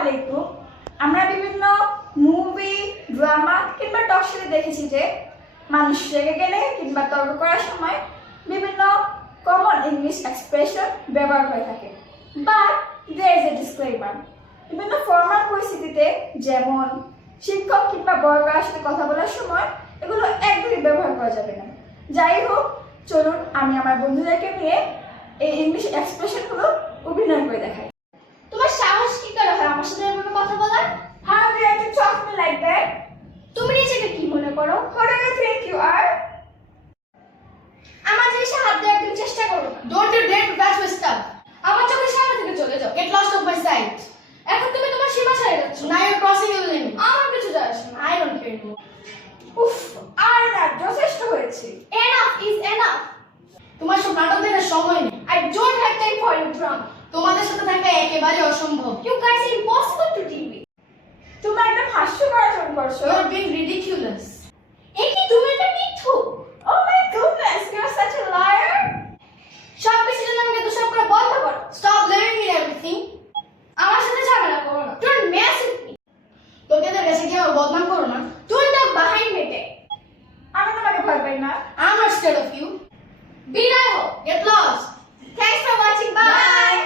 আলাইকুম। আমরা বিভিন্ন মুভি, ড্রামা কিংবা টক শোতে দেখেছি যে মানুষ রেগে গেলে কিংবা তর্ক করার সময় বিভিন্ন কমন ইংলিশ এক্সপ্রেশন ব্যবহার হয়ে থাকে। But there is a disclaimer. বিভিন্ন ফর্মাল পরিস্থিতিতে যেমন শিক্ষক কিংবা বড়রা সাথে কথা বলার সময় এগুলো একদমই ব্যবহার করা যাবে না। যাই হোক, চলুন আমি আমার বন্ধুদেরকে নিয়ে এই ইংলিশ এক্সপ্রেশনগুলো অভিনয় করে দেখাই। তোমার সাহস কি করে হয় আমার সাথে এভাবে কথা বলার? How dare you talk to me like that? তুমি নিজেকে কি মনে করো? Who do you think you are? আমার জিনিসে হাত দেওয়ার তুমি চেষ্টা করো না। Don't you dare to touch my stuff. আমার চোখের সামনে থেকে চলে যাও। Get lost of my sight. এখন তুমি তোমার সীমা ছাড়িয়ে যাচ্ছ। Now you're crossing your limit. আমার কিছু যায় আসে না। I don't care anymore. উফ, আর না, যথেষ্ট হয়েছে। Enough is enough. তোমার সব নাটক দেখার সময় নেই। I don't have time for your drama. তোমাদের সাথে থাকা একেবারে অসম্ভব। You guys are impossible to deal with. তুমি একদম হাস্যকর আচরণ করছো। You're being ridiculous. এ কি তুমি একটা মিথ্যুক? Oh my goodness, you're such a liar. সব কিছুর জন্য আমাকে দোষারোপ করা বন্ধ করো। Stop blaming me in everything. আমার সাথে ঝামেলা করো না। Don't mess with me. তোদের কাছে কি আমার বদনাম করো না? Don't talk behind my back. আমি তোমাকে ভয় পাই না। I'm not scared of you. বিদায় হও। Get lost. Thanks for watching. Bye.